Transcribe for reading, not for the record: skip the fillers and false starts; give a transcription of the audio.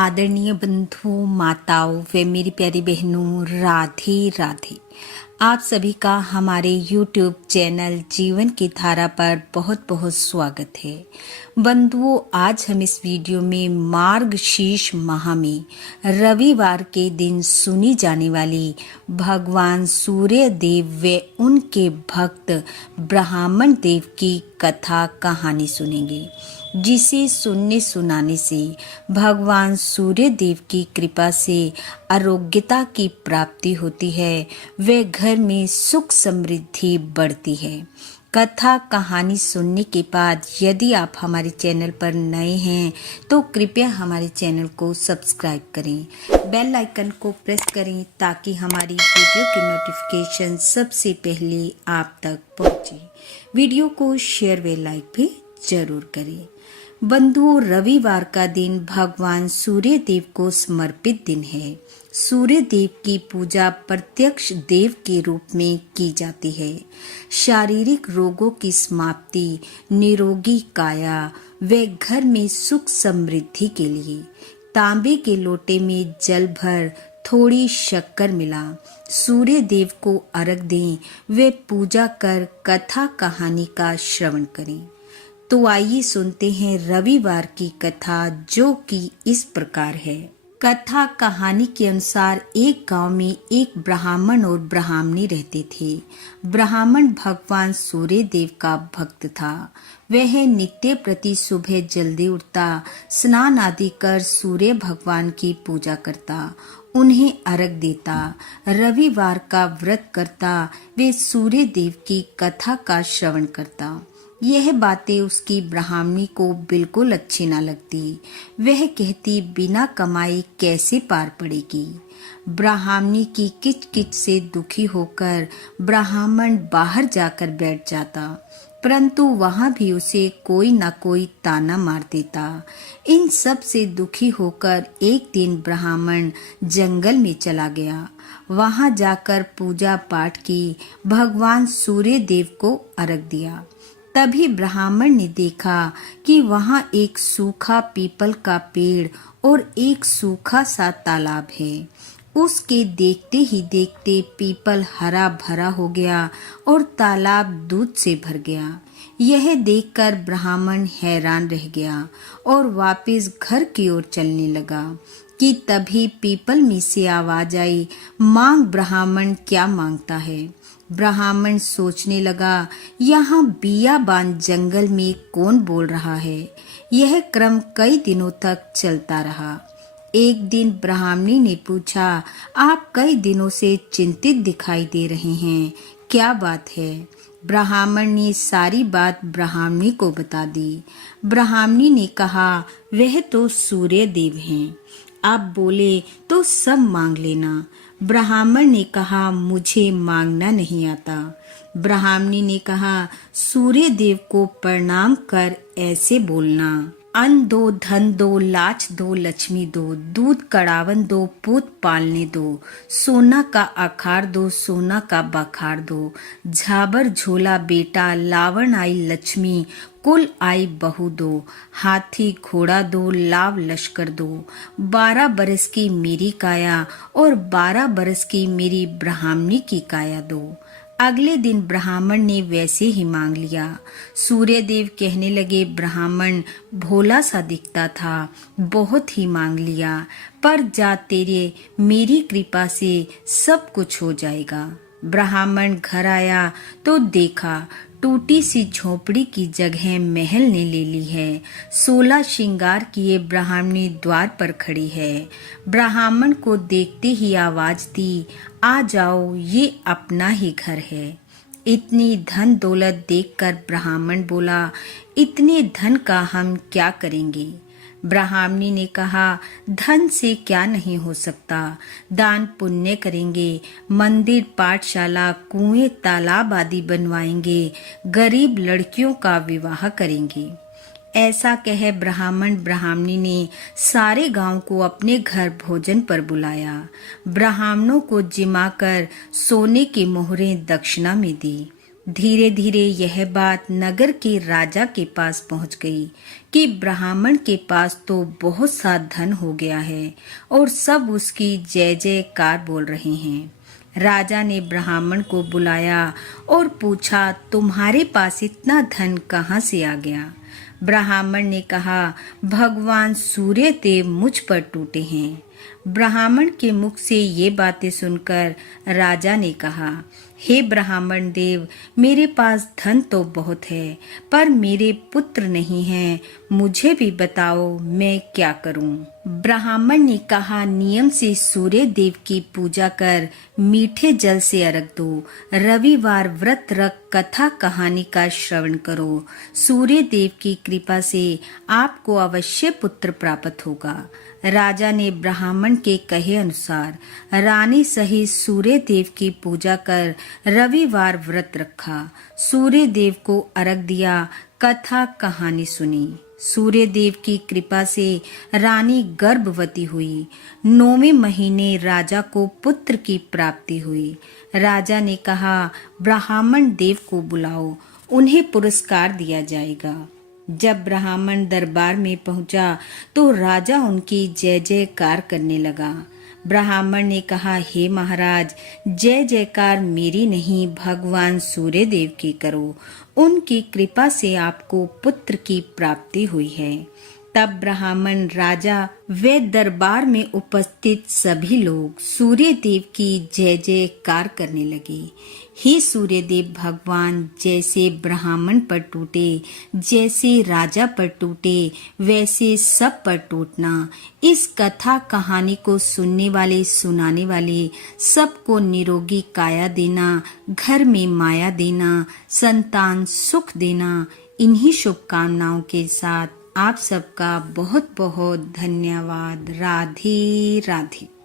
आदरणीय बंधु माताओं व मेरी प्यारी बहनों, राधे राधे। आप सभी का हमारे YouTube चैनल जीवन की धारा पर बहुत बहुत स्वागत है। बंधुओं, आज हम इस वीडियो में मार्गशीर्ष माह में रविवार के दिन सुनी जाने वाली भगवान सूर्य देव व उनके भक्त ब्राह्मण देव की कथा कहानी सुनेंगे, जिसे सुनने सुनाने से भगवान सूर्य देव की कृपा से आरोग्यता की प्राप्ति होती है व घर में सुख समृद्धि बढ़ती है। कथा कहानी सुनने के बाद यदि आप हमारे चैनल पर नए हैं तो कृपया हमारे चैनल को सब्सक्राइब करें, बेल आइकन को प्रेस करें ताकि हमारी वीडियो की नोटिफिकेशन सबसे पहले आप तक पहुंचे। वीडियो को शेयर व लाइक भी जरूर करें। बंधुओं, रविवार का दिन भगवान सूर्य देव को समर्पित दिन है। सूर्य देव की पूजा प्रत्यक्ष देव के रूप में की जाती है। शारीरिक रोगों की समाप्ति, निरोगी काया व घर में सुख समृद्धि के लिए तांबे के लोटे में जल भर थोड़ी शक्कर मिला सूर्य देव को अर्घ दें व पूजा कर कथा कहानी का श्रवण करें। तो आइए सुनते हैं रविवार की कथा, जो कि इस प्रकार है। कथा कहानी के अनुसार एक गांव में एक ब्राह्मण और ब्राह्मणी रहते थे। ब्राह्मण भगवान सूर्य देव का भक्त था। वह नित्य प्रति सुबह जल्दी उठता, स्नान आदि कर सूर्य भगवान की पूजा करता, उन्हें अर्घ देता, रविवार का व्रत करता वे सूर्य देव की कथा का श्रवण करता। यह बातें उसकी ब्राह्मणी को बिल्कुल अच्छी न लगती। वह कहती, बिना कमाई कैसे पार पड़ेगी। ब्राह्मणी की किच-किच से दुखी होकर ब्राह्मण बाहर जाकर बैठ जाता, परंतु वहां भी उसे कोई न कोई ताना मार देता। इन सब से दुखी होकर एक दिन ब्राह्मण जंगल में चला गया। वहां जाकर पूजा पाठ की, भगवान सूर्य देव को अर्घ दिया। तभी ब्राह्मण ने देखा कि वहां एक सूखा पीपल का पेड़ और एक सूखा सा तालाब है। उसके देखते ही देखते पीपल हरा भरा हो गया और तालाब दूध से भर गया। यह देखकर ब्राह्मण हैरान रह गया और वापस घर की ओर चलने लगा कि तभी पीपल में से आवाज आई, मांग ब्राह्मण, क्या मांगता है। ब्राह्मण सोचने लगा, यहाँ बियाबान जंगल में कौन बोल रहा है। यह क्रम कई दिनों तक चलता रहा। एक दिन ब्राह्मणी ने पूछा, आप कई दिनों से चिंतित दिखाई दे रहे हैं, क्या बात है। ब्राह्मण ने सारी बात ब्राह्मणी को बता दी। ब्राह्मणी ने कहा, वह तो सूर्य देव हैं, आप बोले तो सब मांग लेना। ब्राह्मण ने कहा, मुझे मांगना नहीं आता। ब्राह्मणी ने कहा, सूर्य देव को प्रणाम कर ऐसे बोलना, अन्न दो, धन दो, लाच दो, लक्ष्मी दो, दूध कड़ावन दो, पूत पालने दो, सोना का आखार दो, सोना का बखार दो, झाबर झोला बेटा, लावण आई लक्ष्मी, कुल आई बहू दो, हाथी घोड़ा दो, लाव लश्कर दो, 12 बरस की मेरी काया और 12 बरस की मेरी ब्राह्मणी की काया दो। अगले दिन ब्राह्मण ने वैसे ही मांग लिया। सूर्य देव कहने लगे, ब्राह्मण भोला सा दिखता था, बहुत ही मांग लिया, पर जा तेरे मेरी कृपा से सब कुछ हो जाएगा। ब्राह्मण घर आया तो देखा टूटी सी झोपड़ी की जगह महल ने ले ली है। 16 श्रृंगार किए ब्राह्मणी द्वार पर खड़ी है। ब्राह्मण को देखते ही आवाज दी, आ जाओ, ये अपना ही घर है। इतनी धन दौलत देखकर ब्राह्मण बोला, इतने धन का हम क्या करेंगे। ब्राह्मणी ने कहा, धन से क्या नहीं हो सकता, दान पुण्य करेंगे, मंदिर पाठशाला कुएं तालाब आदि बनवाएंगे, गरीब लड़कियों का विवाह करेंगे। ऐसा कह ब्राह्मण ब्राह्मणी ने सारे गांव को अपने घर भोजन पर बुलाया। ब्राह्मणों को जिमाकर सोने की मोहरें दक्षिणा में दी। धीरे धीरे यह बात नगर के राजा के पास पहुंच गई कि ब्राह्मण के पास तो बहुत सा धन हो गया है और सब उसकी जय जयकार बोल रहे हैं। राजा ने ब्राह्मण को बुलाया और पूछा, तुम्हारे पास इतना धन कहाँ से आ गया? ब्राह्मण ने कहा, भगवान सूर्य देव मुझ पर टूटे हैं। ब्राह्मण के मुख से ये बातें सुनकर राजा ने कहा, हे ब्राह्मण देव, मेरे पास धन तो बहुत है, पर मेरे पुत्र नहीं हैं। मुझे भी बताओ मैं क्या करूं? ब्राह्मण ने कहा, नियम से सूर्य देव की पूजा कर मीठे जल से अर्घ दो, रविवार व्रत रख कथा कहानी का श्रवण करो। सूर्य देव की कृपा से आपको अवश्य पुत्र प्राप्त होगा। राजा ने ब्राह्मण के कहे अनुसार रानी सहित सूर्य देव की पूजा कर रविवार व्रत रखा, सूर्य देव को अर्घ दिया, कथा कहानी सुनी। सूर्य देव की कृपा से रानी गर्भवती हुई। 9वें महीने राजा को पुत्र की प्राप्ति हुई। राजा ने कहा, ब्राह्मण देव को बुलाओ, उन्हें पुरस्कार दिया जाएगा। जब ब्राह्मण दरबार में पहुंचा तो राजा उनकी जय जयकार करने लगा। ब्राह्मण ने कहा, हे महाराज, जय जयकार मेरी नहीं, भगवान सूर्य देव की करो। उनकी कृपा से आपको पुत्र की प्राप्ति हुई है। तब ब्राह्मण, राजा वे दरबार में उपस्थित सभी लोग सूर्य देव की जय जयकार करने लगे। हे सूर्य देव भगवान, जैसे ब्राह्मण पर टूटे, जैसे राजा पर टूटे, वैसे सब पर टूटना। इस कथा कहानी को सुनने वाले सुनाने वाले सबको निरोगी काया देना, घर में माया देना, संतान सुख देना। इन्हीं शुभकामनाओं के साथ आप सबका बहुत बहुत धन्यवाद। राधे राधे।